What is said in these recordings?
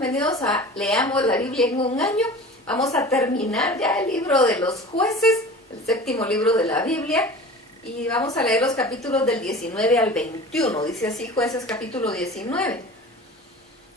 Bienvenidos a Leamos la Biblia en un año. Vamos a terminar ya el libro de los Jueces, el séptimo libro de la Biblia, y vamos a leer los capítulos del 19 al 21. Dice así Jueces capítulo 19.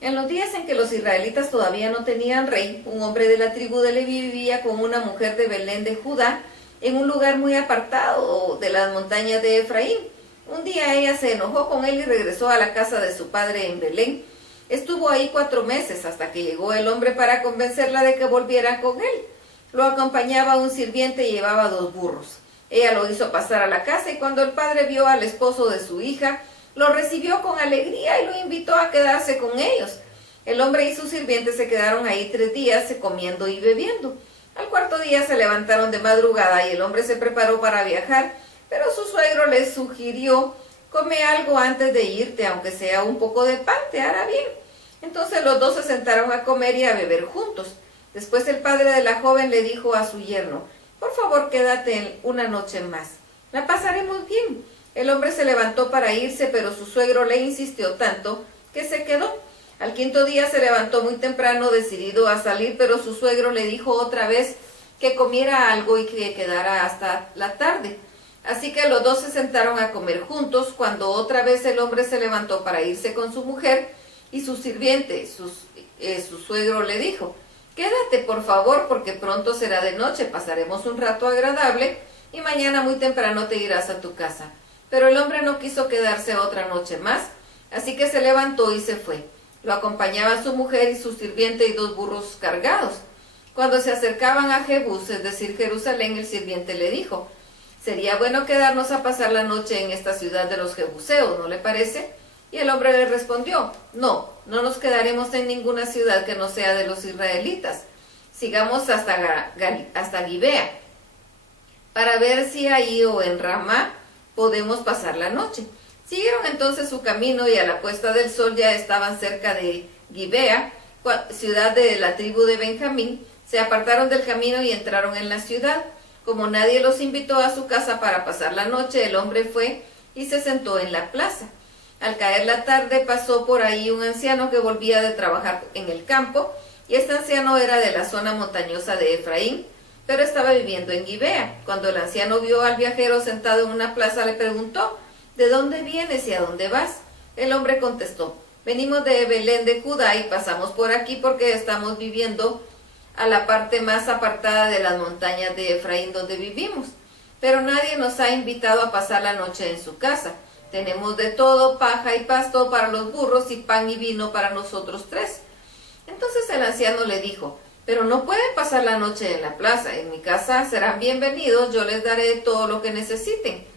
En los días en que los israelitas todavía no tenían rey, un hombre de la tribu de Leví vivía con una mujer de Belén de Judá en un lugar muy apartado de las montañas de Efraín. Un día ella se enojó con él y regresó a la casa de su padre en Belén. Estuvo ahí 4 meses hasta que llegó el hombre para convencerla de que volviera con él. Lo acompañaba un sirviente y llevaba 2 burros. Ella lo hizo pasar a la casa y cuando el padre vio al esposo de su hija, lo recibió con alegría y lo invitó a quedarse con ellos. El hombre y su sirviente se quedaron ahí 3 días comiendo y bebiendo. Al 4.º día se levantaron de madrugada y el hombre se preparó para viajar, pero su suegro le sugirió: come algo antes de irte, aunque sea un poco de pan, te hará bien. Entonces los 2 se sentaron a comer y a beber juntos. Después el padre de la joven le dijo a su yerno: por favor, quédate una noche más, la pasaremos bien. El hombre se levantó para irse, pero su suegro le insistió tanto que se quedó. Al 5.º día se levantó muy temprano, decidido a salir, pero su suegro le dijo otra vez que comiera algo y que quedara hasta la tarde. Así que los 2 se sentaron a comer juntos, cuando otra vez el hombre se levantó para irse con su mujer, y su sirviente, su suegro, le dijo: quédate por favor, porque pronto será de noche, pasaremos un rato agradable, y mañana muy temprano te irás a tu casa. Pero el hombre no quiso quedarse otra noche más, así que se levantó y se fue. Lo acompañaban su mujer y su sirviente y 2 burros cargados. Cuando se acercaban a Jebús, es decir, Jerusalén, el sirviente le dijo: sería bueno quedarnos a pasar la noche en esta ciudad de los jebuseos, ¿no le parece? Y el hombre le respondió: no nos quedaremos en ninguna ciudad que no sea de los israelitas. Sigamos hasta Gibea, para ver si ahí o en Ramá podemos pasar la noche. Siguieron entonces su camino y a la puesta del sol ya estaban cerca de Gibea, ciudad de la tribu de Benjamín. Se apartaron del camino y entraron en la ciudad. Como nadie los invitó a su casa para pasar la noche, el hombre fue y se sentó en la plaza. Al caer la tarde pasó por ahí un anciano que volvía de trabajar en el campo, y este anciano era de la zona montañosa de Efraín, pero estaba viviendo en Gibea. Cuando el anciano vio al viajero sentado en una plaza, le preguntó: ¿de dónde vienes y a dónde vas? El hombre contestó: venimos de Belén de Judá y pasamos por aquí porque estamos viviendo a la parte más apartada de las montañas de Efraín donde vivimos, pero nadie nos ha invitado a pasar la noche en su casa. Tenemos de todo, paja y pasto para los burros y pan y vino para nosotros 3. Entonces el anciano le dijo: pero no pueden pasar la noche en la plaza, en mi casa serán bienvenidos, yo les daré todo lo que necesiten.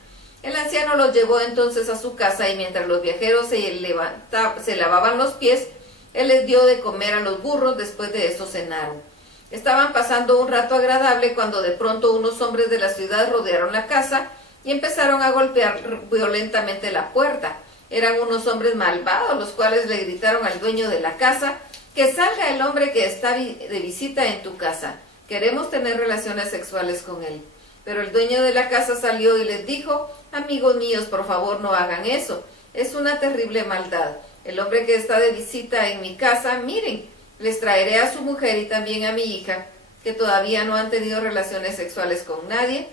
El anciano los llevó entonces a su casa, y mientras los viajeros se lavaban los pies, él les dio de comer a los burros. Después de eso cenaron. Estaban pasando un rato agradable cuando de pronto unos hombres de la ciudad rodearon la casa y empezaron a golpear violentamente la puerta. Eran unos hombres malvados, los cuales le gritaron al dueño de la casa: que salga el hombre que está de visita en tu casa, queremos tener relaciones sexuales con él. Pero el dueño de la casa salió y les dijo: amigos míos, por favor no hagan eso, es una terrible maldad. El hombre que está de visita en mi casa, miren, les traeré a su mujer y también a mi hija, que todavía no han tenido relaciones sexuales con nadie.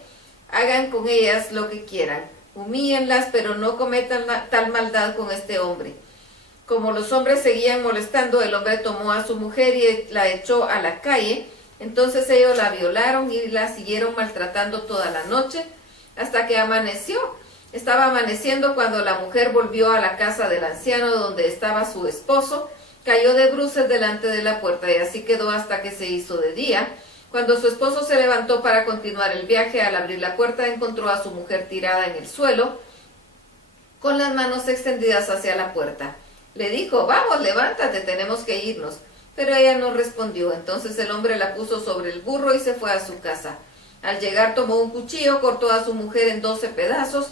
Hagan con ellas lo que quieran, humíllenlas, pero no cometan tal maldad con este hombre. Como los hombres seguían molestando, el hombre tomó a su mujer y la echó a la calle. Entonces ellos la violaron y la siguieron maltratando toda la noche hasta que amaneció. Estaba amaneciendo cuando la mujer volvió a la casa del anciano donde estaba su esposo. Cayó de bruces delante de la puerta y así quedó hasta que se hizo de día. Cuando su esposo se levantó para continuar el viaje, al abrir la puerta encontró a su mujer tirada en el suelo, con las manos extendidas hacia la puerta. Le dijo: vamos, levántate, tenemos que irnos. Pero ella no respondió. Entonces el hombre la puso sobre el burro y se fue a su casa. Al llegar tomó un cuchillo, cortó a su mujer en 12 pedazos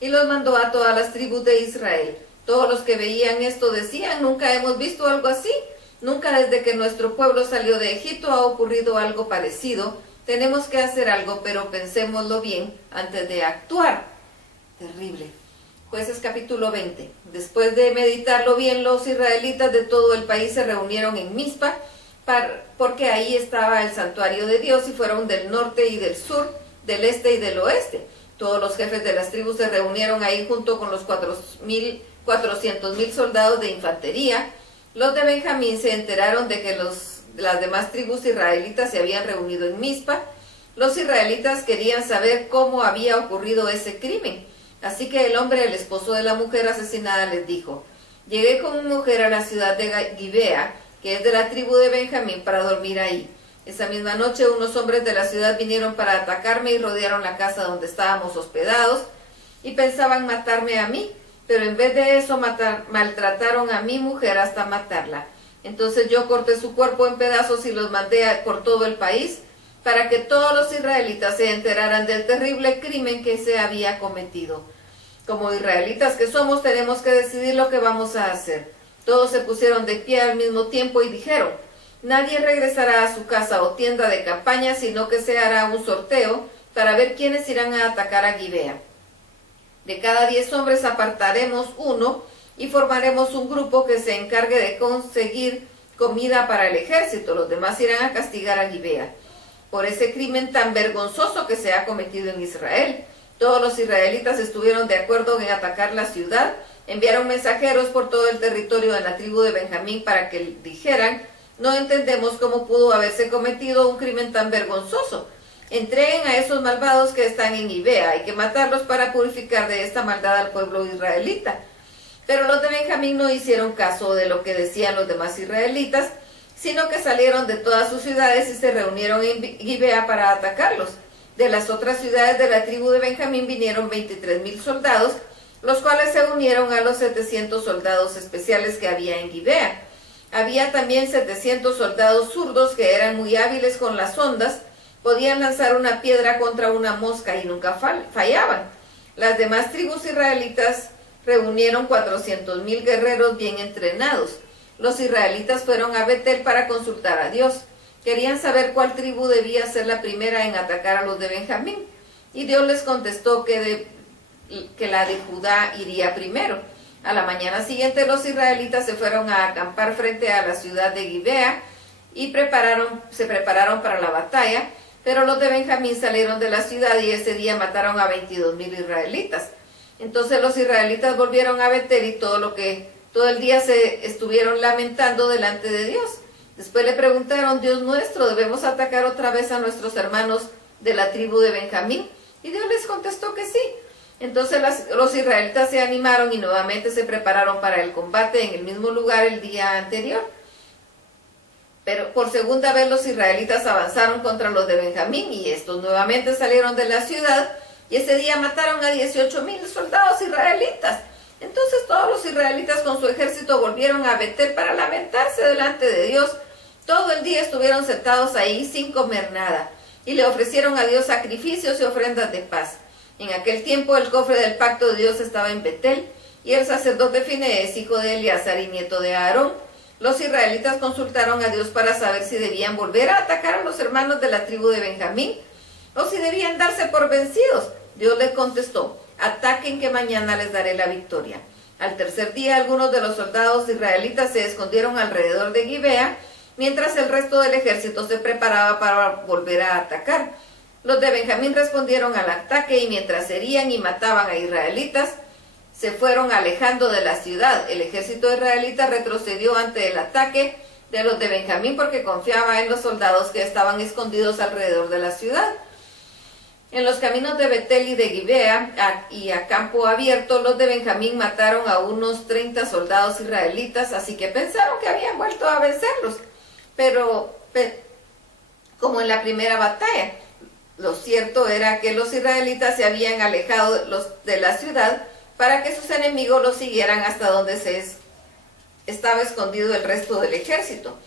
y los mandó a todas las tribus de Israel. Todos los que veían esto decían: nunca hemos visto algo así. Nunca desde que nuestro pueblo salió de Egipto ha ocurrido algo parecido. Tenemos que hacer algo, pero pensémoslo bien antes de actuar. Terrible. Jueces capítulo 20. Después de meditarlo bien, los israelitas de todo el país se reunieron en Mizpa, porque ahí estaba el santuario de Dios, y fueron del norte y del sur, del este y del oeste. Todos los jefes de las tribus se reunieron ahí junto con los 400,000 soldados de infantería. Los de Benjamín se enteraron de que las demás tribus israelitas se habían reunido en Mizpa. Los israelitas querían saber cómo había ocurrido ese crimen. Así que el hombre, el esposo de la mujer asesinada, les dijo: llegué con mi mujer a la ciudad de Gibea, que es de la tribu de Benjamín, para dormir ahí. Esa misma noche unos hombres de la ciudad vinieron para atacarme y rodearon la casa donde estábamos hospedados y pensaban matarme a mí, pero en vez de eso maltrataron a mi mujer hasta matarla. Entonces yo corté su cuerpo en pedazos y los mandé por todo el país para que todos los israelitas se enteraran del terrible crimen que se había cometido. Como israelitas que somos, tenemos que decidir lo que vamos a hacer. Todos se pusieron de pie al mismo tiempo y dijeron: nadie regresará a su casa o tienda de campaña, sino que se hará un sorteo para ver quiénes irán a atacar a Gibea. De cada 10 hombres apartaremos uno y formaremos un grupo que se encargue de conseguir comida para el ejército. Los demás irán a castigar a Gibea por ese crimen tan vergonzoso que se ha cometido en Israel. Todos los israelitas estuvieron de acuerdo en atacar la ciudad. Enviaron mensajeros por todo el territorio de la tribu de Benjamín para que dijeran: no entendemos cómo pudo haberse cometido un crimen tan vergonzoso. Entreguen a esos malvados que están en Gibea. Hay que matarlos para purificar de esta maldad al pueblo israelita. Pero los de Benjamín no hicieron caso de lo que decían los demás israelitas, sino que salieron de todas sus ciudades y se reunieron en Gibea para atacarlos. De las otras ciudades de la tribu de Benjamín vinieron 23,000 soldados, los cuales se unieron a los 700 soldados especiales que había en Gibea. Había también 700 soldados zurdos que eran muy hábiles con las ondas, podían lanzar una piedra contra una mosca y nunca fallaban. Las demás tribus israelitas reunieron 400,000 guerreros bien entrenados. Los israelitas fueron a Betel para consultar a Dios. Querían saber cuál tribu debía ser la primera en atacar a los de Benjamín. Y Dios les contestó que la de Judá iría primero. A la mañana siguiente los israelitas se fueron a acampar frente a la ciudad de Gibea y se prepararon para la batalla, pero los de Benjamín salieron de la ciudad y ese día mataron a 22,000 israelitas. Entonces los israelitas volvieron a Betel y todo el día se estuvieron lamentando delante de Dios. Después le preguntaron: Dios nuestro, ¿debemos atacar otra vez a nuestros hermanos de la tribu de Benjamín? Y Dios les contestó que sí. Entonces los israelitas se animaron y nuevamente se prepararon para el combate en el mismo lugar el día anterior. Pero por segunda vez los israelitas avanzaron contra los de Benjamín y estos nuevamente salieron de la ciudad y ese día mataron a 18,000 soldados israelitas. Entonces todos los israelitas con su ejército volvieron a Betel para lamentarse delante de Dios. Todo el día estuvieron sentados ahí sin comer nada y le ofrecieron a Dios sacrificios y ofrendas de paz. En aquel tiempo el cofre del pacto de Dios estaba en Betel y el sacerdote Finees, hijo de Eleazar y nieto de Aarón. Los israelitas consultaron a Dios para saber si debían volver a atacar a los hermanos de la tribu de Benjamín o si debían darse por vencidos. Dios les contestó: ataquen, que mañana les daré la victoria. Al tercer día algunos de los soldados israelitas se escondieron alrededor de Gibea, mientras el resto del ejército se preparaba para volver a atacar. Los de Benjamín respondieron al ataque y mientras herían y mataban a israelitas, se fueron alejando de la ciudad. El ejército israelita retrocedió ante el ataque de los de Benjamín porque confiaba en los soldados que estaban escondidos alrededor de la ciudad. En los caminos de Betel y de Gibea y a campo abierto, los de Benjamín mataron a unos 30 soldados israelitas, así que pensaron que habían vuelto a vencerlos. Pero como en la primera batalla, lo cierto era que los israelitas se habían alejado de la ciudad para que sus enemigos los siguieran hasta donde estaba escondido el resto del ejército.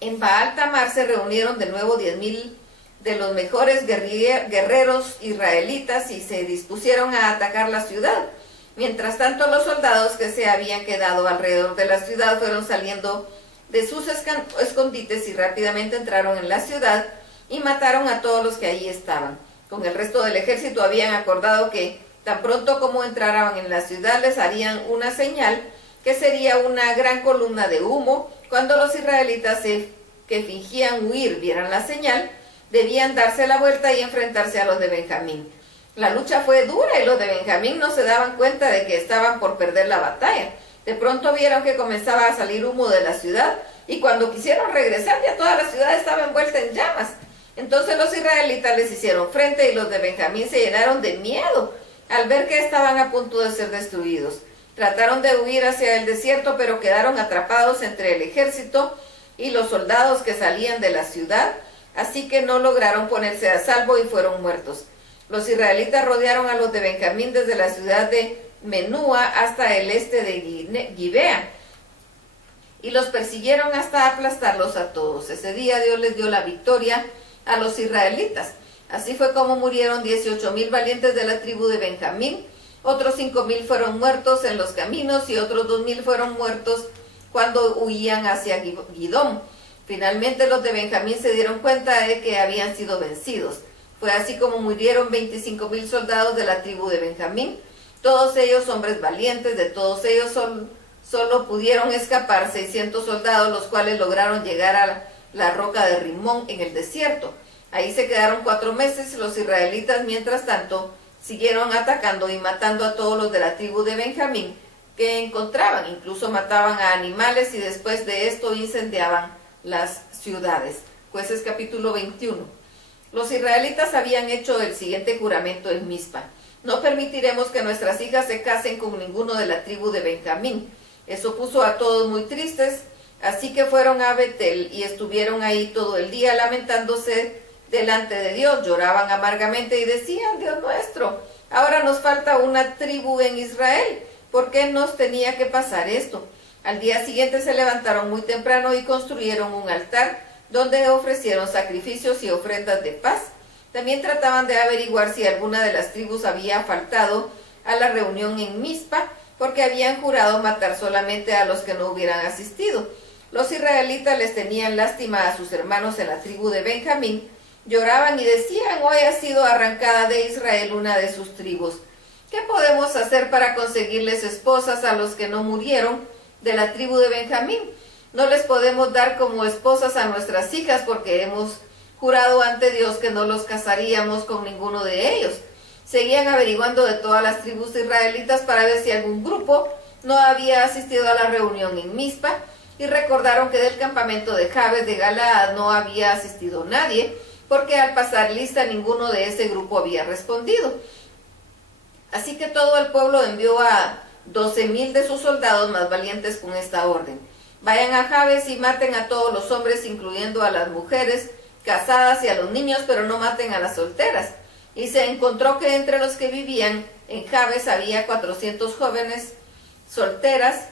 En Baal Tamar se reunieron de nuevo 10,000 de los mejores guerreros israelitas y se dispusieron a atacar la ciudad. Mientras tanto, los soldados que se habían quedado alrededor de la ciudad fueron saliendo de sus escondites y rápidamente entraron en la ciudad y mataron a todos los que allí estaban. Con el resto del ejército habían acordado que Tan pronto como entraran en la ciudad les harían una señal, que sería una gran columna de humo. Cuando los israelitas que fingían huir vieran la señal, debían darse la vuelta y enfrentarse a los de Benjamín. La lucha fue dura y los de Benjamín no se daban cuenta de que estaban por perder la batalla. De pronto vieron que comenzaba a salir humo de la ciudad, y cuando quisieron regresar ya toda la ciudad estaba envuelta en llamas. Entonces los israelitas les hicieron frente y los de Benjamín se llenaron de miedo al ver que estaban a punto de ser destruidos. Trataron de huir hacia el desierto, pero quedaron atrapados entre el ejército y los soldados que salían de la ciudad, así que no lograron ponerse a salvo y fueron muertos. Los israelitas rodearon a los de Benjamín desde la ciudad de Menúa hasta el este de Gibea, y los persiguieron hasta aplastarlos a todos. Ese día Dios les dio la victoria a los israelitas. Así fue como murieron 18,000 valientes de la tribu de Benjamín. Otros 5,000 fueron muertos en los caminos y otros 2,000 fueron muertos cuando huían hacia Gidom. Finalmente los de Benjamín se dieron cuenta de que habían sido vencidos. Fue así como murieron 25,000 soldados de la tribu de Benjamín, todos ellos hombres valientes. De todos ellos solo pudieron escapar 600 soldados, los cuales lograron llegar a la roca de Rimón en el desierto. Ahí se quedaron 4 meses. Los israelitas, mientras tanto, siguieron atacando y matando a todos los de la tribu de Benjamín que encontraban. Incluso mataban a animales y después de esto incendiaban las ciudades. Jueces capítulo 21. Los israelitas habían hecho el siguiente juramento en Mizpa: no permitiremos que nuestras hijas se casen con ninguno de la tribu de Benjamín. Eso puso a todos muy tristes, así que fueron a Betel y estuvieron ahí todo el día lamentándose delante de Dios. Lloraban amargamente y decían: Dios nuestro, ahora nos falta una tribu en Israel. ¿Por qué nos tenía que pasar esto? Al día siguiente se levantaron muy temprano y construyeron un altar donde ofrecieron sacrificios y ofrendas de paz. También trataban de averiguar si alguna de las tribus había faltado a la reunión en Mizpa, porque habían jurado matar solamente a los que no hubieran asistido. Los israelitas les tenían lástima a sus hermanos en la tribu de Benjamín. Lloraban y decían: hoy ha sido arrancada de Israel una de sus tribus. ¿Qué podemos hacer para conseguirles esposas a los que no murieron de la tribu de Benjamín? No les podemos dar como esposas a nuestras hijas, porque hemos jurado ante Dios que no los casaríamos con ninguno de ellos. Seguían averiguando de todas las tribus israelitas para ver si algún grupo no había asistido a la reunión en Mizpa, y recordaron que del campamento de Jabes de Galaad no había asistido nadie, porque al pasar lista ninguno de ese grupo había respondido. Así que todo el pueblo envió a 12,000 de sus soldados más valientes con esta orden: vayan a Jabes y maten a todos los hombres, incluyendo a las mujeres casadas y a los niños, pero no maten a las solteras. Y se encontró que entre los que vivían en Jabes había 400 jóvenes solteras,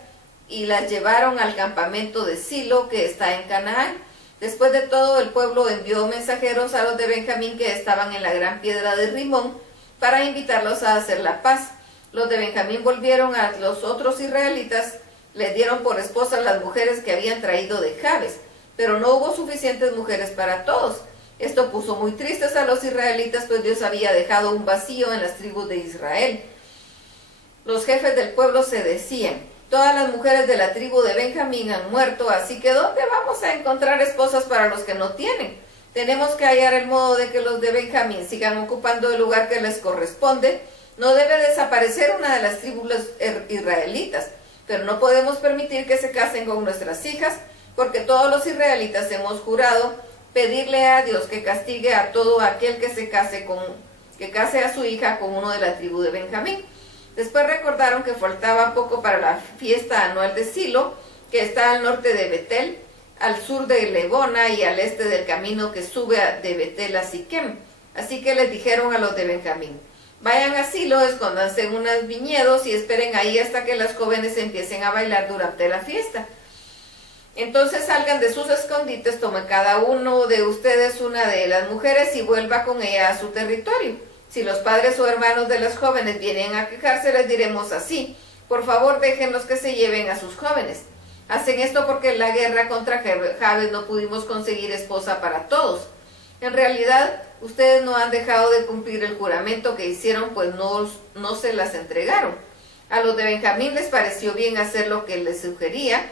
y las llevaron al campamento de Silo, que está en Canaán. Después de todo, el pueblo envió mensajeros a los de Benjamín que estaban en la gran piedra de Rimón para invitarlos a hacer la paz. Los de Benjamín volvieron a los otros israelitas, les dieron por esposas las mujeres que habían traído de Jabes, pero no hubo suficientes mujeres para todos. Esto puso muy tristes a los israelitas, pues Dios había dejado un vacío en las tribus de Israel. Los jefes del pueblo se decían: todas las mujeres de la tribu de Benjamín han muerto, así que ¿dónde vamos a encontrar esposas para los que no tienen? Tenemos que hallar el modo de que los de Benjamín sigan ocupando el lugar que les corresponde. No debe desaparecer una de las tribus israelitas, pero no podemos permitir que se casen con nuestras hijas, porque todos los israelitas hemos jurado pedirle a Dios que castigue a todo aquel que case a su hija con uno de la tribu de Benjamín. Después recordaron que faltaba poco para la fiesta anual de Silo, que está al norte de Betel, al sur de Lebona y al este del camino que sube de Betel a Siquem. Así que les dijeron a los de Benjamín: vayan a Silo, escóndanse en unos viñedos y esperen ahí hasta que las jóvenes empiecen a bailar durante la fiesta. Entonces salgan de sus escondites, tome cada uno de ustedes una de las mujeres y vuelva con ella a su territorio. Si los padres o hermanos de las jóvenes vienen a quejarse, les diremos así: por favor, déjenlos que se lleven a sus jóvenes. Hacen esto porque en la guerra contra Jabes no pudimos conseguir esposa para todos. En realidad, ustedes no han dejado de cumplir el juramento que hicieron, pues no se las entregaron. A los de Benjamín les pareció bien hacer lo que les sugería,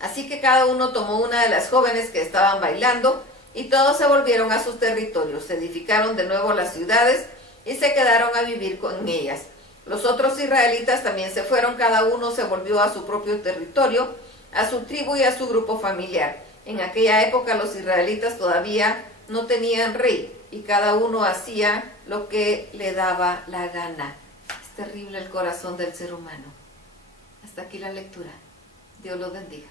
así que cada uno tomó una de las jóvenes que estaban bailando y todos se volvieron a sus territorios, se edificaron de nuevo las ciudades y se quedaron a vivir con ellas. Los otros israelitas también se fueron, cada uno se volvió a su propio territorio, a su tribu y a su grupo familiar. En aquella época los israelitas todavía no tenían rey y cada uno hacía lo que le daba la gana. Es terrible el corazón del ser humano. Hasta aquí la lectura. Dios los bendiga.